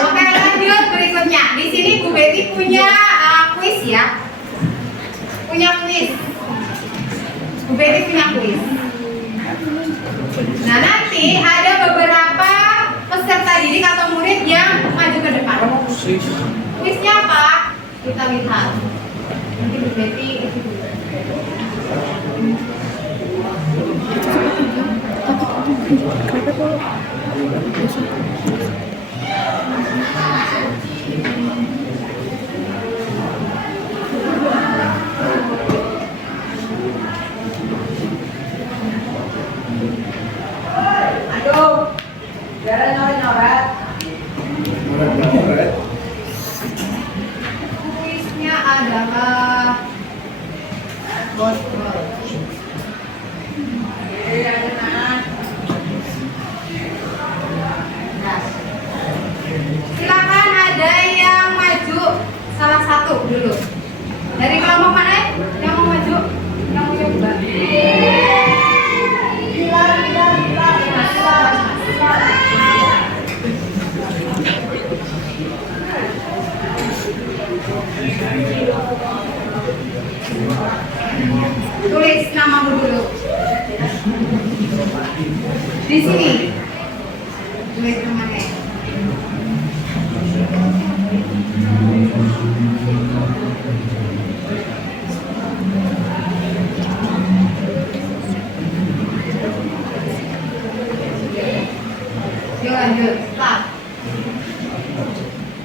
Oke, lanjut berikutnya. Di sini Bu Betty punya kuis ya. Punya kuis. Bu Betty punya kuis. Nah, nanti ada beberapa peserta didik atau murid yang maju ke depan. Kuisnya apa? Kita lihat. Nanti Bu Betty aduh, jangan nyoret-nyoret. Kuisnya adalah botol. Silakan ada yang maju salah satu dulu. Dari kelompok mana yang mau maju? Yang mau coba? Tulis namamu dulu. Di sini. Tulis namanya. Yuk lanjut. Start.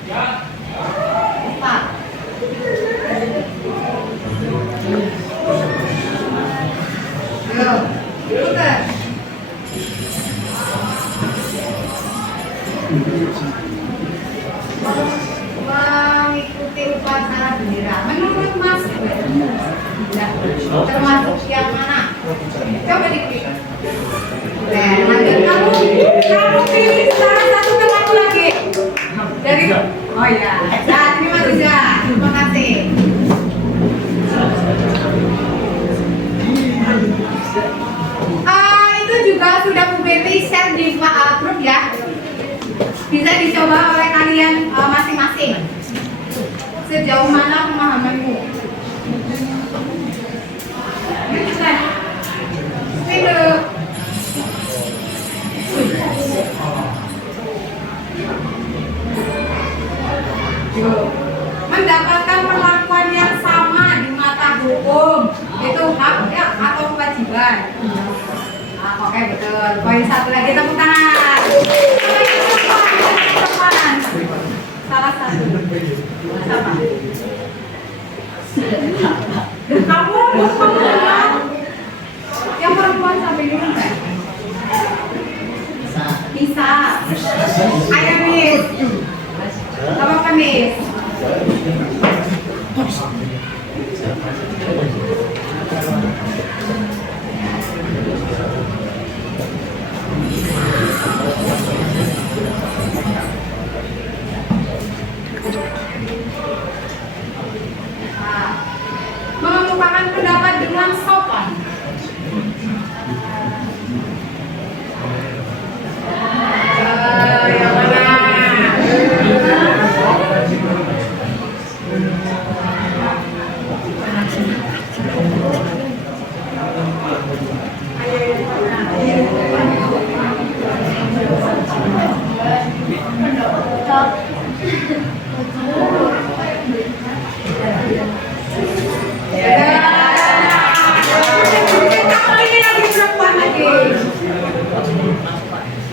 Start. Yuk. Putar. Mengikuti upacara bendera menurut Mas ya, termasuk yang mana? Coba diklik. Nah, lanjut kamu pilih salah satu temanku lagi dari oh ya, terima Riza, terima kasih. Itu juga sudah Bu Betty share di grup ya. Bisa dicoba oleh kalian masing-masing. Sejauh mana pemahamanmu? Kamu yang perempuan sampai ini enggak? Bisa. Ayo Miss. Apa Miss? Mengemukakan pendapat dengan sopan. Yang mana?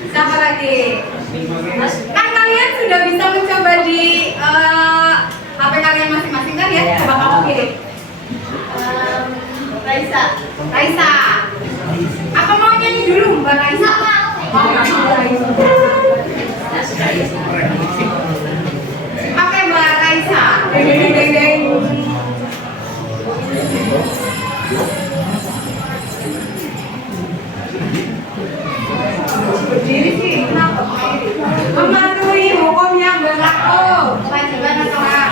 Siapa lagi? Kan kalian sudah bisa mencoba di HP kalian masing-masing kan ya? Coba kamu pilih. Raisa. Raisa. Apa mau nyanyi dulu Mbak Raisa? Mau nggak mau Raisa? Oke Mbak Raisa. Deng deng deng deng. Berdiri sih, kenapa berdiri? Mematuhi hukum yang berlaku. Kewajiban atau hak?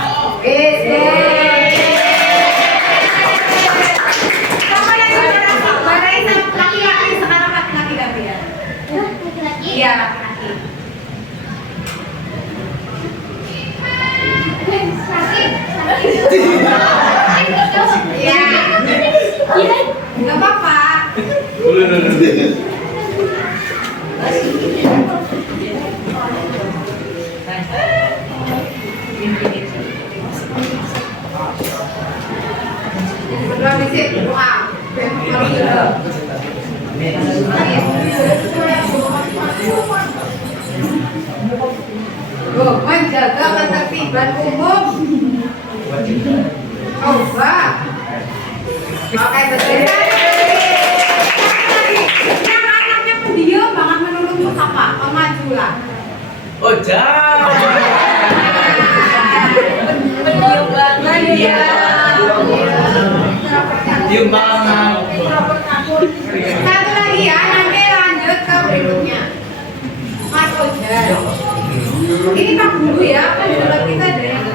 Siapa yang bicara? Mbak Raisa, laki-laki, sekarang laki-laki tapi ya? Laki-laki? Iya, laki-laki. Iya. Nggak apa-apa. Belum isi doa. Menjaga ketertiban umum. Coba. Oke, betul. Yang anaknya pendiam banget menurutmu siapa? Pemajulah. Oh, jangan. Pendiam banget dia. Diam banget. Satu lagi ya, nanti lanjut ke berikutnya. Mas Ojan. Ini tak dulu ya, kan di tempat kita ada yang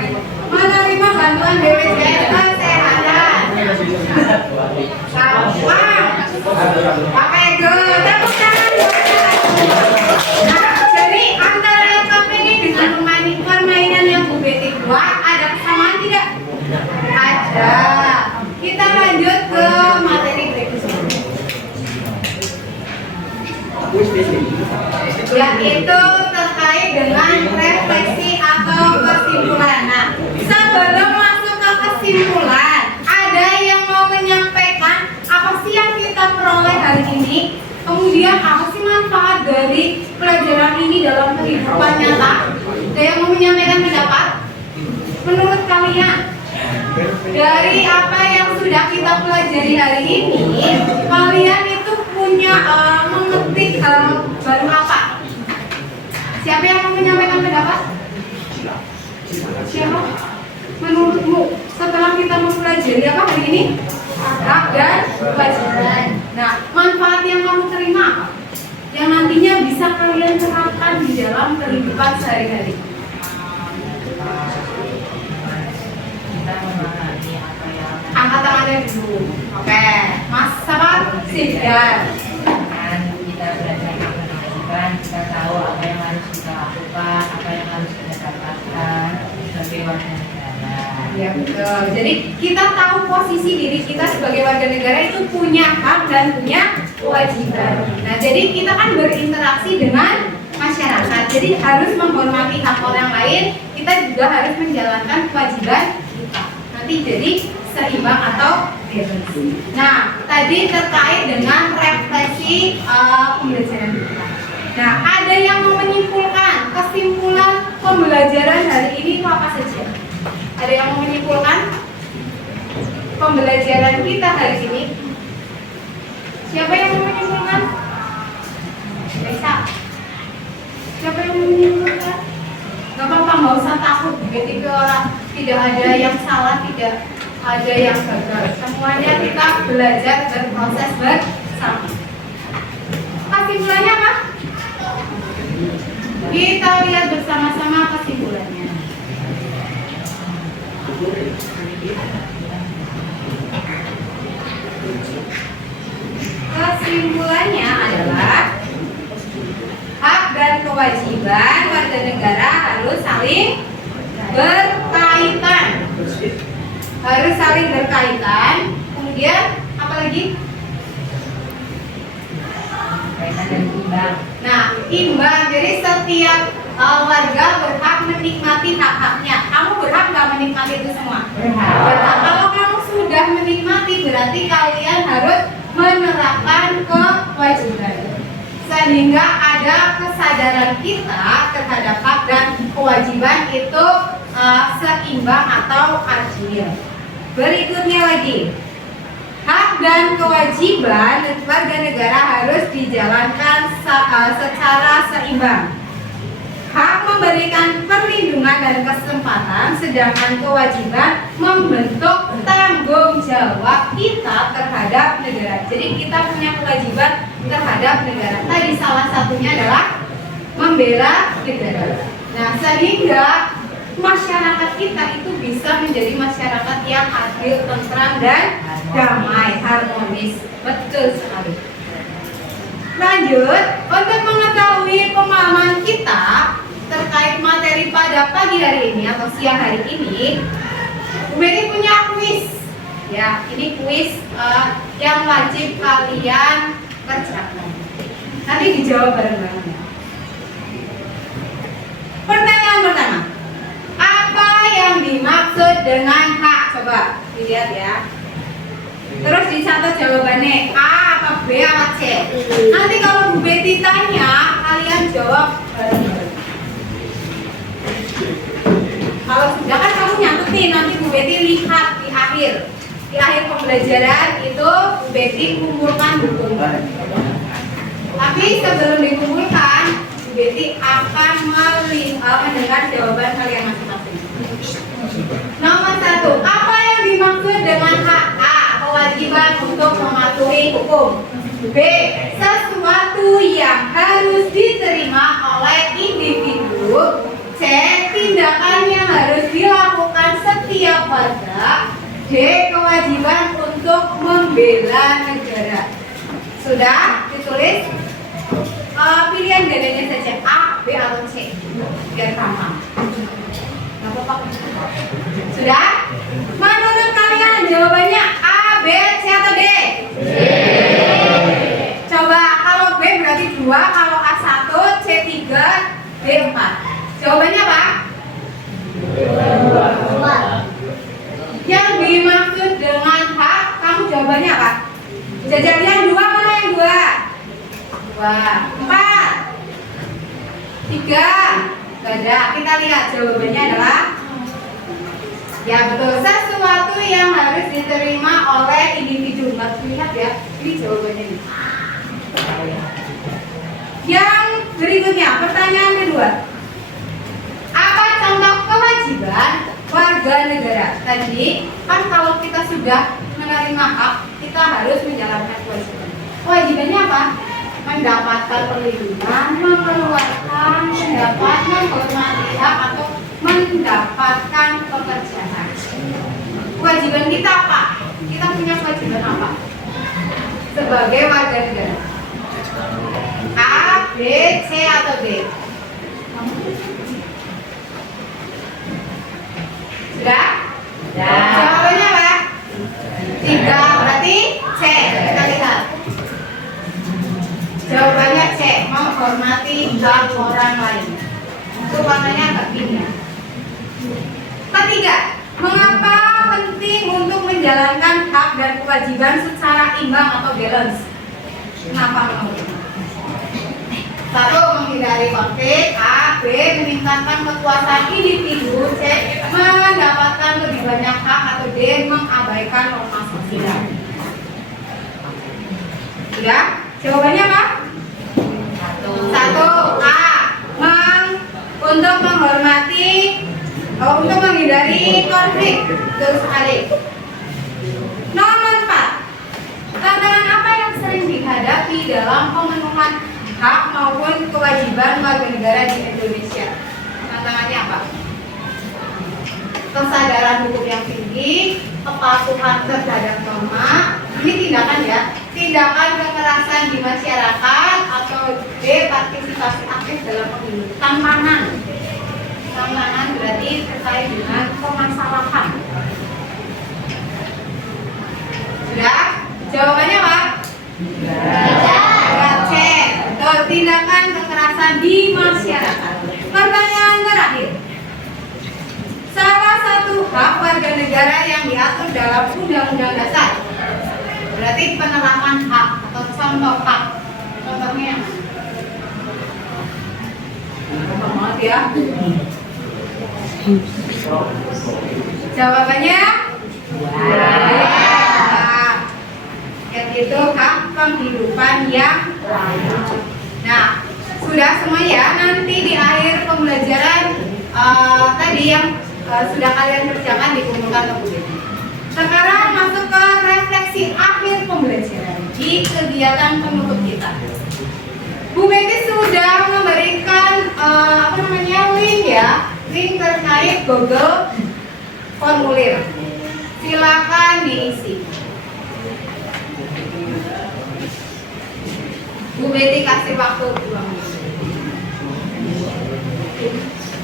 menerima bantuan BPJS Kesehatan. Sama. Pakai go, tepuk tangan. Nah, jadi antara laptop ini dengan permainan yang Bu Betty buat ada kesamaan tidak? Ada. Kita lanjut ke materi berikutnya. Yaitu terkait dengan refleksi atau kesimpulan. Nah, sebelum masuk ke kesimpulan, ada yang mau menyampaikan apa sih yang kita peroleh hari ini? Kemudian apa sih manfaat dari pelajaran ini dalam kehidupan nyata? Ada yang mau menyampaikan pendapat? Menurut kalian, dari apa yang sudah kita pelajari hari ini, kalian itu punya mengetik baru apa? Siapa yang mau menyampaikan pendapat? Siapa? Menurutmu setelah kita mempelajari apa hari ini? Hak dan kewajiban. Nah, manfaat yang kamu terima apa? Yang nantinya bisa kalian terapkan di dalam kehidupan sehari-hari. Kita memahami apa yang Angkat tangannya dulu. Oke, Mas Sabar, Sidar. kan kita belajar kewajiban, kita tahu apa yang harus kita lakukan, apa yang harus kita dapatkan sebagai warga negara. Ya betul. Jadi kita tahu posisi diri kita sebagai warga negara itu punya hak dan punya kewajiban. Nah, jadi kita kan berinteraksi dengan masyarakat. Jadi harus menghormati hak orang lain. Kita juga harus menjalankan kewajiban kita. Nanti jadi seimbang atau balance. Nah, tadi terkait dengan refleksi pembelajaran kita. Nah, ada yang mau menyimpulkan kesimpulan pembelajaran hari ini itu apa saja? Ada yang mau menyimpulkan? pembelajaran kita hari ini? Siapa yang mau menyimpulkan? Bisa. Siapa yang mau menyimpulkan? Gak apa-apa, nggak usah takut. Begitu orang, tidak ada yang salah, tidak ada yang gagal. Semuanya kita belajar berproses bersama. Kesimpulannya apa? Kita lihat bersama-sama kesimpulannya. Kesimpulannya adalah hak dan kewajiban warga negara harus saling berkaitan. Harus saling berkaitan. Kemudian apa lagi? Kaitan dan imbang. Nah, imbang. Jadi setiap warga berhak menikmati hak-haknya. Kamu berhak nggak menikmati itu semua? Berhak. Kalau kamu sudah menikmati, berarti kalian harus menerapkan kewajiban. Sehingga ada kesadaran kita terhadap hak dan kewajiban itu seimbang atau adil. Berikutnya lagi, hak dan kewajiban warga negara harus dijalankan secara seimbang. Hak memberikan perlindungan dan kesempatan, sedangkan kewajiban membentuk tanggung jawab kita terhadap negara. Jadi kita punya kewajiban terhadap negara. Tadi salah satunya adalah membela negara. Nah, sehingga masyarakat kita itu bisa menjadi masyarakat yang adil, tentram, dan damai, harmonis. Betul sekali. Lanjut, untuk mengetahui pemahaman kita terkait materi pada pagi hari ini atau siang hari ini, Bu Betty punya kuis. Ya, ini kuis yang wajib kalian kerjakan. Nanti dijawab bareng-bareng ya. Pertanyaan pertama, apa yang dimaksud dengan hak? Coba dilihat ya. Terus dicatat jawabannya A apa B apa C. Nanti kalau Bu Betty tanya, kalian jawab bareng-bareng. Kalau sudah kan kamu nyatet nih, nanti Bu Betty lihat di akhir pembelajaran itu Bu Betty kumpulkan dulu. Tapi sebelum dikumpulkan, Bu Betty akan mendengar jawaban kalian masing-masing. Nomor 1, apa yang dimaksud dengan hak? A, kewajiban untuk mematuhi hukum. B, sesuatu yang harus diterima oleh individu. C, tindakan yang harus dilakukan setiap warga. D, kewajiban untuk membela negara. Sudah ditulis? Pilihan gandanya saja A, B atau C biar gampang. Nggak apa-apa. Sudah? Menurut kalian jawabannya A, B, C atau D? D. Coba kalau B berarti 2, kalau A 1, C 3, D 4. Jawabannya apa? 2. Yang dimaksud dengan hak, kamu jawabannya apa? Jajar yang 2, mana yang 2? 2, 4, 3. Gak ada. Kita lihat jawabannya adalah ya betul, sesuatu yang harus diterima oleh individu. Mas lihat ya, ini jawabannya nih. Yang berikutnya, pertanyaan kedua. Apa contoh kewajiban warga negara? Tadi kan kalau kita sudah menerima hak, kita harus menjalankan kewajiban. Kewajibannya apa? Mendapatkan perlindungan, mengeluarkan pendapat, menghormati hak atau mendapatkan pekerjaan. Kewajiban kita apa? Kita punya kewajiban apa? Sebagai warga negara. A, B, C atau D? Sudah? Sudah. Jawabannya apa? 3, berarti C. Kita lihat. Jawabannya C, menghormati hak orang lain. Itu warnanya agak pink ya. Ketiga, mengapa penting untuk menjalankan hak dan kewajiban secara imbang atau balance? Kenapa menurut? Satu, menghindari konflik. A. B. Meningkatkan kekuasaan individu. C. Mendapatkan lebih banyak hak. Atau D. Mengabaikan norma sosial. Sudah? Jawabannya apa? Satu. A. Untuk menghormati, untuk menghindari konflik. Betul sekali. Nomor 4. Tantangan apa yang sering dihadapi dalam pemenuhan hak maupun kewajiban warga negara di Indonesia? Tantangannya apa? Kesadaran hukum yang tinggi, kepatuhan terhadap norma. Ini tindakan ya, tindakan kekerasan di masyarakat, atau B. Partisipasi aktif dalam pemilu. Tantangan berarti terkait dengan permasalahan. Sudah? Jawabannya apa? C. Tindakan kekerasan di masyarakat. Pertanyaan terakhir. Salah satu hak warga negara yang diatur dalam Undang-Undang Dasar. Berarti penerapan hak atau contoh hak. Contohnya yang mana? Ya. Jawabannya yaitu hak penghidupan yang layak. Nah, sudah semua ya. Nanti di akhir pembelajaran tadi yang sudah kalian kerjakan dikumpulkan ke Bu Betty. Sekarang masuk ke refleksi akhir pembelajaran di kegiatan penutup kita. Bu Betty sudah memberikan link ya, link terkait Google formulir. Silakan diisi. Bu Betty kasih waktu 2 menit.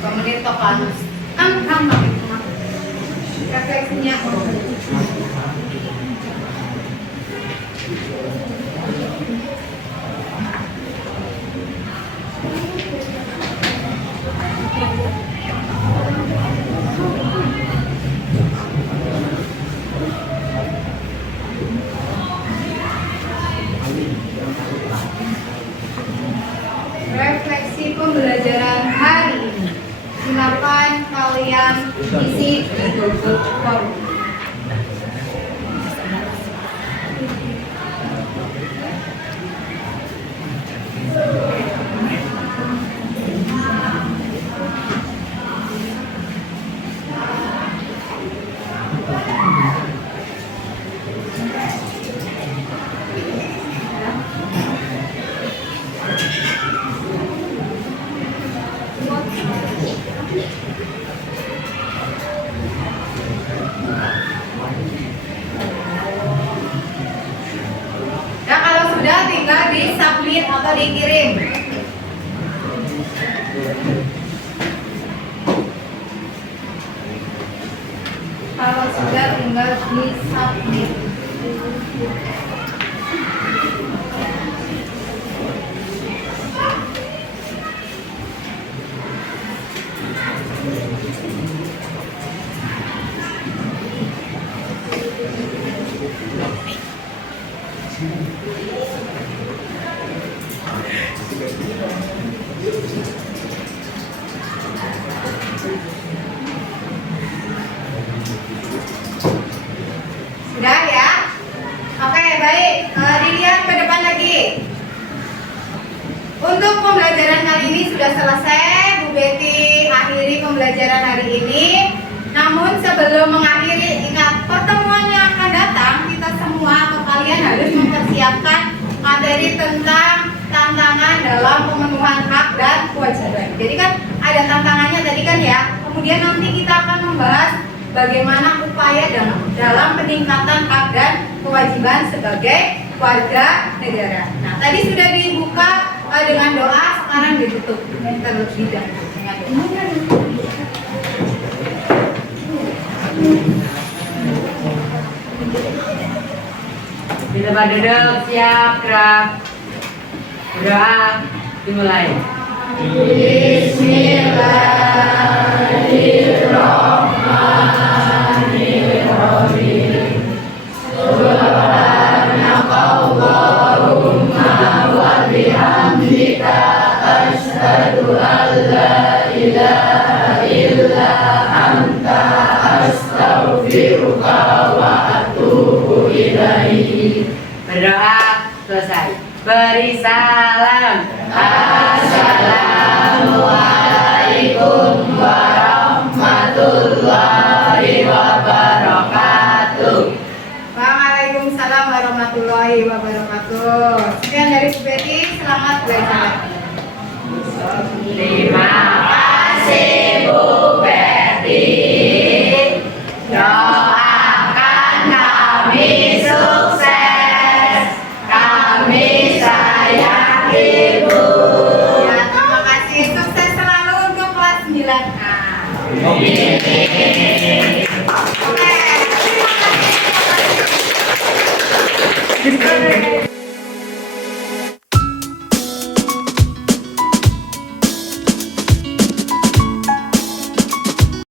2 menit toh panas. Kan refleksinya. Refleksi pembelajaran hari ini. Silakan kalian isi di Google Form. Nah, kalau sudah tinggal di-submit atau dikirim. Kalau sudah tinggal di-submit. Sudah ya? Oke, baik. Dilihat ke depan lagi. Untuk pembelajaran kali ini sudah selesai. Bu Betty akhiri pembelajaran hari ini. Namun sebelum mengakhiri, ingat pertemuan yang akan datang, kita semua atau kalian harus mempersiapkan materi tentang tantangan dalam pemenuhan hak dan kewajiban. Jadi kan ada tantangannya tadi kan ya. Kemudian nanti kita akan membahas bagaimana upaya dalam peningkatan hak dan kewajiban sebagai warga negara. Nah, tadi sudah dibuka dengan doa, sekarang ditutup terlebih dahulu dengan doa. Bila pada duduk, siap, gerak. Berdoa, dimulai. Bismillahirrahmanirrahim. Subhanakallahumma wa bihamdika Berdoa selesai. Beri salam. Assalamualaikum warahmatullahi wabarakatuh. Waalaikumsalam warahmatullahi wabarakatuh. Sekian dari Bu Betty, selamat belajar. Terima kasih Bu Betty.